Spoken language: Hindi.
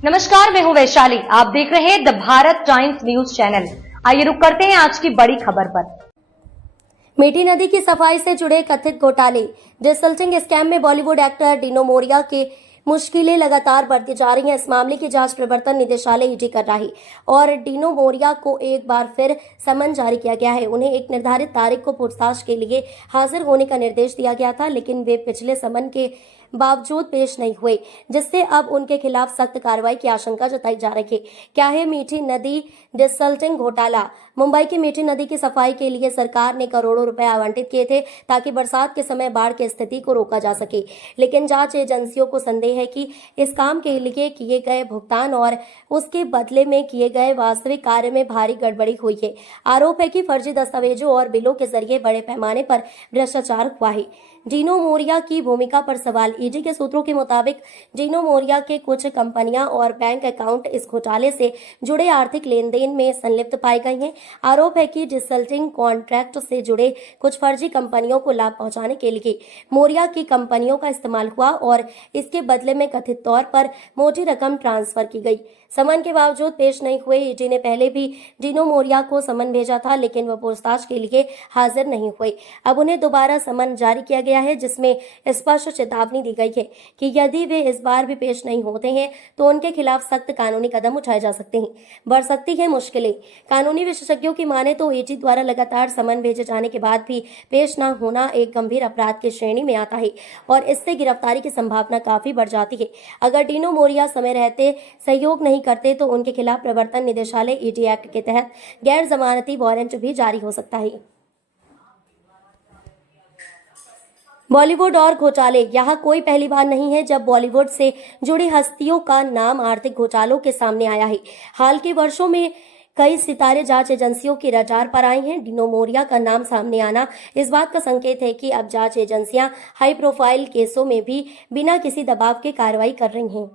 नमस्कार, मैं हूं वैशाली। आप देख रहे हैं the Bharat times news channel. आइए रुक करते हैं आज की बड़ी खबर पर। मीठी नदी की सफाई से जुड़े कथित घोटाले। डिसल्टिंग स्कैम में बॉलीवुड एक्टर डिनो मोरिया के मुश्किलें लगातार बढ़ती जा रही हैं। इस मामले की जांच प्रवर्तन निदेशालय ईडी कर रही और डिनो मोरिया को एक बार फिर समन जारी किया गया है। उन्हें एक निर्धारित तारीख को पूछताछ के लिए हाजिर होने का निर्देश दिया गया था, लेकिन वे पिछले समन के बावजूद पेश नहीं हुए, जिससे अब उनके खिलाफ सख्त कार्रवाई की आशंका जताई जा रही है। क्या है मीठी नदी डिसल्टिंग घोटाला? मुंबई की मीठी नदी की सफाई के लिए सरकार ने करोड़ों रुपए आवंटित किए थे ताकि बरसात के समय बाढ़ की स्थिति को रोका जा सके, लेकिन जांच एजेंसियों को संदेह है कि इस काम के लिए किए गए भुगतान और उसके बदले में किए गए वास्तविक कार्य में भारी गड़बड़ी हुई है। आरोप है कि फर्जी दस्तावेजों और बिलों के जरिए बड़े पैमाने पर भ्रष्टाचार हुआ है। डिनो मोरिया की भूमिका पर सवाल। ईडी के सूत्रों के मुताबिक डिनो मोरिया के कुछ कंपनियां और बैंक अकाउंट इस घोटाले से जुड़े आर्थिक लेन देन में संलिप्त पाई गई हैं। आरोप है कि डिसल्टिंग कॉन्ट्रैक्ट से जुड़े कुछ फर्जी कंपनियों को लाभ पहुंचाने के लिए मोरिया की कंपनियों का इस्तेमाल हुआ और इसके बदले में कथित तौर पर मोटी रकम ट्रांसफर की गई। समन के बावजूद पेश नहीं हुए। ईडी ने पहले भी डिनो मोरिया को समन भेजा था, लेकिन वह पूछताछ के लिए हाजिर नहीं हुए। अब उन्हें दोबारा समन जारी किया गया है, जिसमें स्पष्ट चेतावनी दी गई है कि यदि वे इस बार भी पेश नहीं होते हैं तो उनके खिलाफ सख्त कानूनी कदम उठाए जा सकते हैं। बढ़ सकती है मुश्किलें। कानूनी विशेषज्ञों की माने तो ईडी द्वारा लगातार समन भेजे जाने के बाद भी पेश न होना एक गंभीर अपराध की श्रेणी में आता है और इससे गिरफ्तारी की संभावना काफी बढ़ जाती है। अगर डिनो मोरिया समय रहते सहयोग नहीं करते तो उनके खिलाफ प्रवर्तन निदेशालय ईडी एक्ट के तहत गैर जमानती वारंट भी जारी हो सकता है। बॉलीवुड और घोटाले। यहाँ कोई पहली बार नहीं है जब बॉलीवुड से जुड़ी हस्तियों का नाम आर्थिक घोटालों के सामने आया है। हाल के वर्षों में कई सितारे जांच एजेंसियों की रडार पर आए हैं। डिनो मोरिया का नाम सामने आना इस बात का संकेत है कि अब जांच एजेंसियां हाई प्रोफाइल केसों में भी बिना किसी दबाव के कार्रवाई कर रही हैं।